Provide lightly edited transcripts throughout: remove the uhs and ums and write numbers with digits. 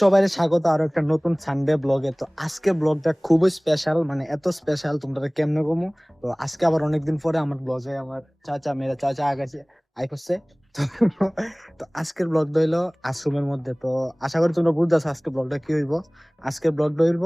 সবাই স্বাগত আরো একটা নতুন সানডে ব্লগে। তো আজকে ব্লগটা খুবই স্পেশাল, মানে এত স্পেশাল তোমরা কেমনে কমো। তো আজকে আবার অনেকদিন পরে আমার ব্লগে আমার চাচা মেরা চাচা আগাছে আই করছে। তো তো আজকের ব্লগটা হইলো আশ্রমের মধ্যে। তো আশা করি তোমরা বুঝতেছো আজকে ব্লগটা কি হইব। আজকের ব্লগটা হইব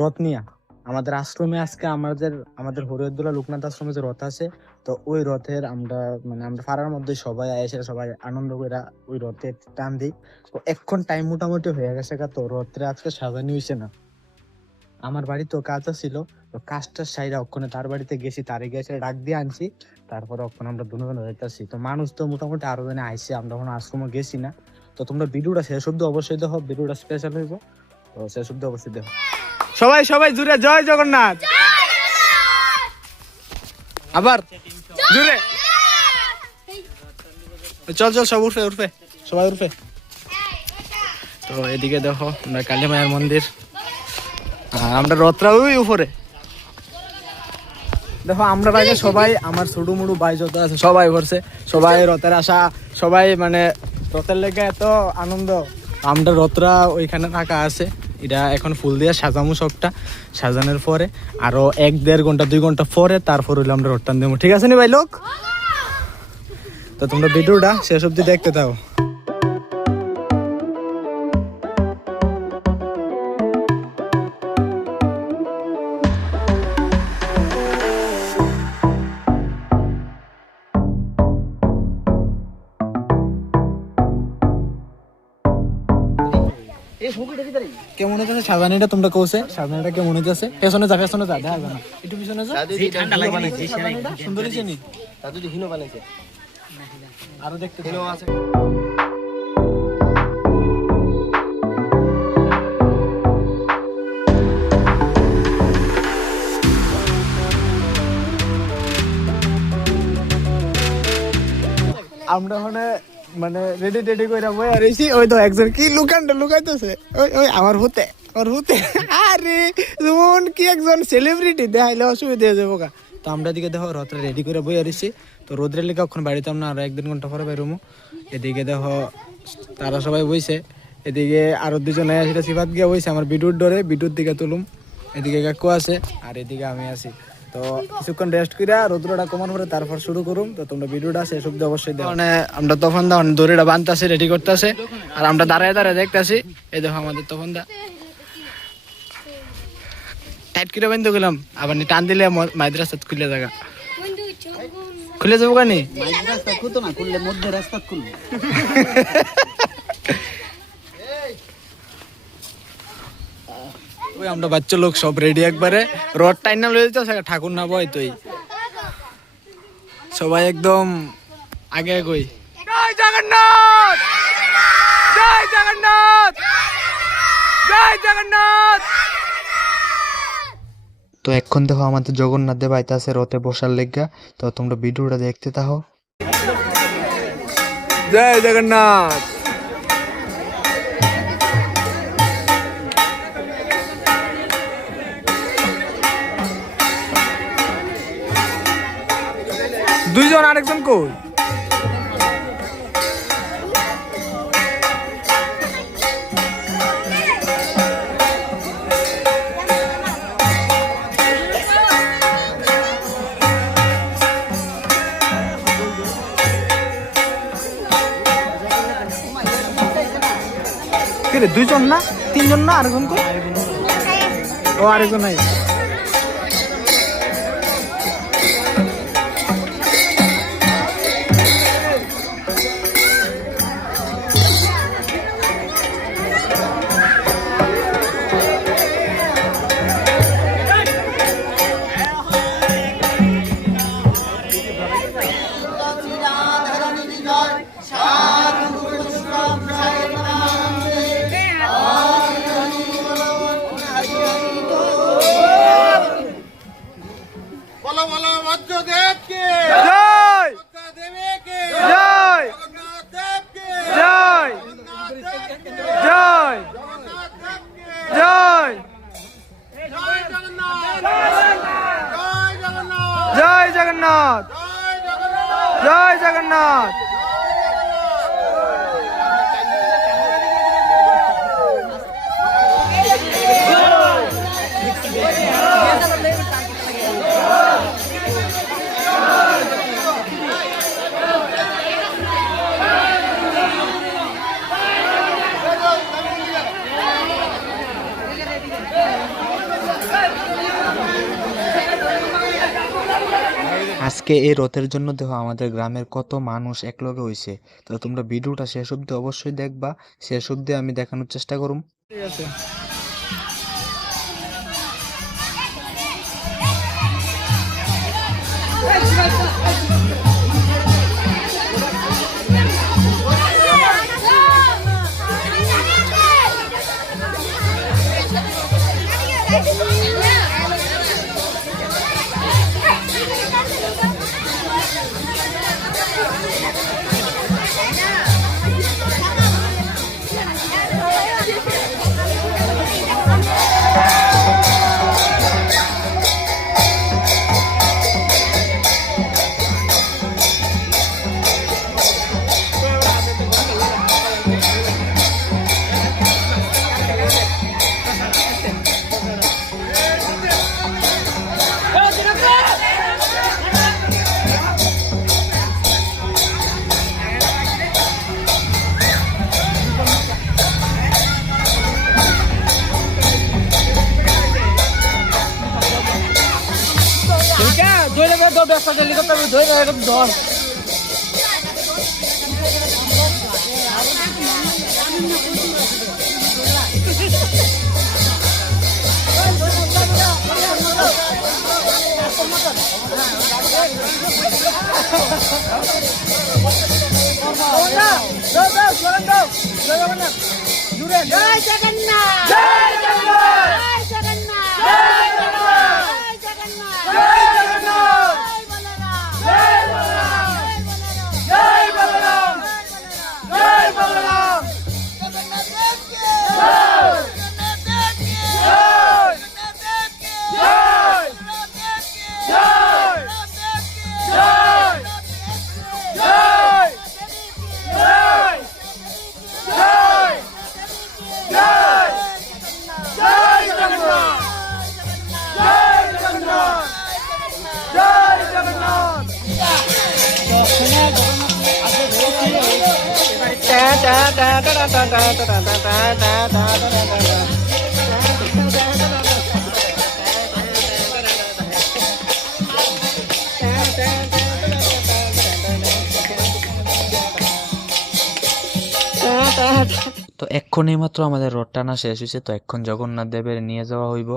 রথ নিয়া। আমাদের আশ্রমে আজকে আমাদের হরিয়রদুল্লাহ লোকনাথ আশ্রমে যে রথ আছে, তো ওই রথের আমরা পাড়ার মধ্যে সবাই এসে সবাই আনন্দ করে ওই রথের টান দিই। তো এখন টাইম মোটামুটি হয়ে গেছে তো রথরে আজকে সাজানি হয়েছে না। আমার বাড়ি তো কাজ ছিল, তো কাজটার সাইডে ওখানে তার বাড়িতে গেছি, তারে গেছে ডাক দিয়ে আনছি। তারপরে ওখানে আমরা দুজন যাইতেছি। তো মানুষ তো মোটামুটি আরো জনে আইসে, আমরা কোনো আশ্রমে গেছি না। তো তোমরা ভিডিওটা শেষ অব্দি অবশ্যই দেখো, ভিডিওটা স্পেশাল হইব। তো শেষ অব্দি অবশ্যই দেখো। সবাই সবাই জুড়ে জয় জগন্নাথ, আবার জুড়ে চল চল সব উঠবে উঠবে সবাই উঠবে। তো এদিকে দেখো আমরা কালী মায়ের মন্দির, আর আমরা রথরা ওই উপরে দেখো। আমরা আগে সবাই আমার ছোট মুড়ু ভাই যত আছে সবাই করছে, সবাই রথের আসা, সবাই মানে রথের লেগে এত আনন্দ। আমরা রথরা ওইখানে রাখা আছে, এটা এখন ফুল দিয়ে সাজামু। সবটা সাজানোর পরে আরো 1-1.5 ঘন্টা 2 ঘন্টা পরে তারপর হইলে আমরা রথটান দেবো, ঠিক আছে নি ভাই লোক? তো তোমরা ভিডিওটা শেষ অব্দি দেখতে থাকো। কেমন হইতেছে সাজানিটা? তোমরা কইছে সাজানিটা কেমন হইতেছে? পেছনে যা দেখা যায় না, একটু পিছনে যা। ঠান্ডা লাগে সুন্দর হইছে নি? দাদু দি হিনো বানাইছে, আরো দেখতে হিনো আছে। আমরা মানে রেডি টেডি করে বই আর এসি। ওই তো একজন কি লুকাইতেছে, ওই ওই আমার হুতে আরে যেমন কি একজন সেলিব্রিটি দেখাইলে অসুবিধা হয়ে যাবো গা। তো আমরা দিকে দেখো রথটা রেডি করে বই আর এসি। তো রোদ্রের লেগে ওখানে বাড়িতে আমরা আরো 1-1.5 ঘন্টা পরে বেরোবো। এদিকে দেখো তারা সবাই বইছে, এদিকে আরো দুজনে সেটা সিফাত গিয়ে বইছে আমার বিদ্যুৎ ডরে, বিদ্যুৎ দিকে তুলুম। এদিকে কাকু আছে আর এদিকে আমি আছি। তো কিছুক্ষণ রেস্ট করে রোদ্রটা কমার পরে তারপর শুরু করুম। তো তোমরা ভিডিওটা শেষ অব্দি অবশ্যই দেখো। মানে আমরা তখন দা দড়িটা বাঁধতেছি, রেডি করতেছে, আর আমরা দাঁড়ায় দাঁড়ায় দেখতেছি। এই দেখো আমাদের তখন দা টাইট করে বাঁধতে গেলাম, আবার টান দিলে মাদ্রাসা খুলে জায়গা খুলে যাবো কানি ওই আমরা বাচ্চা লোক সব রেডি, একবারে রড টাইম না লয়ে যেতে ঠাকুর না বয়। তুই সবাই একদম আগে কই জয় জগন্নাথ, জয় জগন্নাথ, জয় জগন্নাথ। তো এখন দেখো আমাদের জগন্নাথ দেব আইতাছে রথে বসার লেগা। তো তোমরা ভিডিওটা দেখতে থাকো। জয় জগন্নাথ। দুইজন আরেকজন কই? দুইজন না তিনজন না আরেকজন কই? ও আরেকজন নাই। জয় জগন্নাথ, জয় জগন্নাথ। আজকে এই রথের জন্য দেখো আমাদের গ্রামের কত মানুষ একলগে হইছে। তো তোমরা ভিডিওটা শেষ অবধি অবশ্যই দেখবা, শেষ অবধি আমি দেখানোর চেষ্টা করুম। ঠিক আছে। তো এক্ষুনি মাত্র আমাদের রথ টানা শেষ হয়েছে, তো এখন জগন্নাথ দেবের নিয়ে যাওয়া হইব।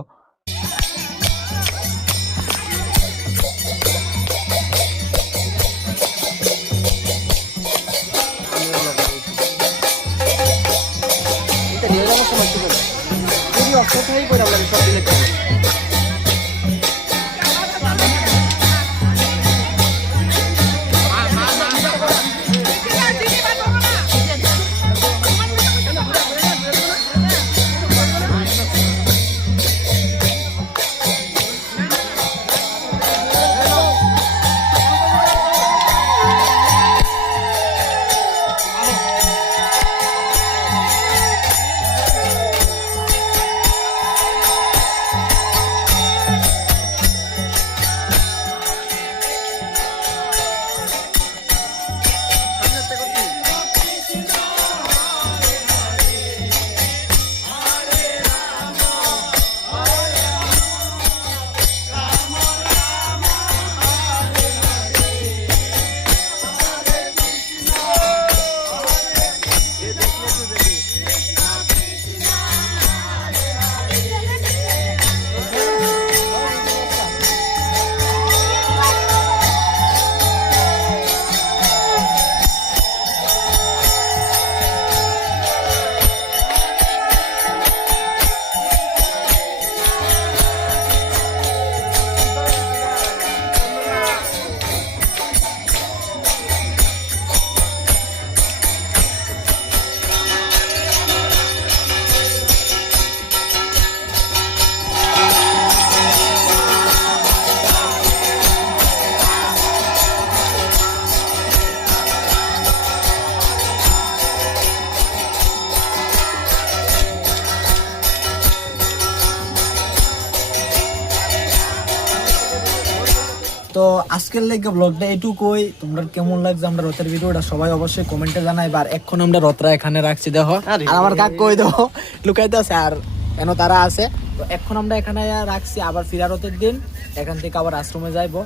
তো আজকের লেগে ব্লগটা এইটুকুই। তোমরা কেমন লাগছে আমরা রথের ভিডিওটা সবাই অবশ্যই কমেন্টে জানাই। আর এখন আমরা রথরা এখানে রাখছি, দেখো আর আমার কাক কই দেখো লুকাইতে আছে আর এনো তারা আছে। তো এখন আমরা এখানে রাখছি, আবার ফিরা রথের দিন এখান থেকে আবার আশ্রমে যাইবো।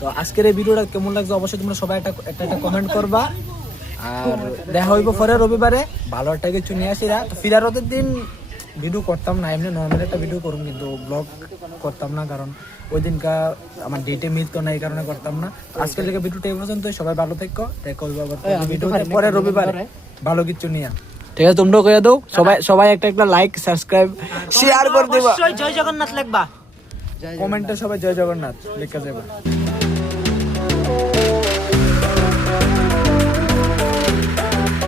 তো আজকের এই ভিডিওটা কেমন লাগছে অবশ্যই তোমরা সবাই একটা কমেন্ট করবা। আর দেখা হইব পরে রবিবারে ভালো একটা কিছু নিয়ে আসিরা। তো ফিরারতের দিন ভিডিও করতাম না, এমনি নর্মাল একটা ভিডিও করুন, কিন্তু ব্লগ করতাম না, কারণ ওই দিনকা আমার ডেটে মিলতো না, এই কারণে করতাম না। আজকের থেকে ভিডিওটা এই পর্যন্তই, সবাই ভালো থেকো, দেখা হইব আবার ভিডিওতে পরে রবিবারে ভালো কিছু নিয়ে। ঠিক আছে, তোমরাও কইয়া দাও, সবাই একটা লাইক সাবস্ক্রাইব শেয়ার করে দিবা, জয় জগন্নাথ লিখবা, কমেন্টে সবাই জয় জগন্নাথ লেখা যাবে।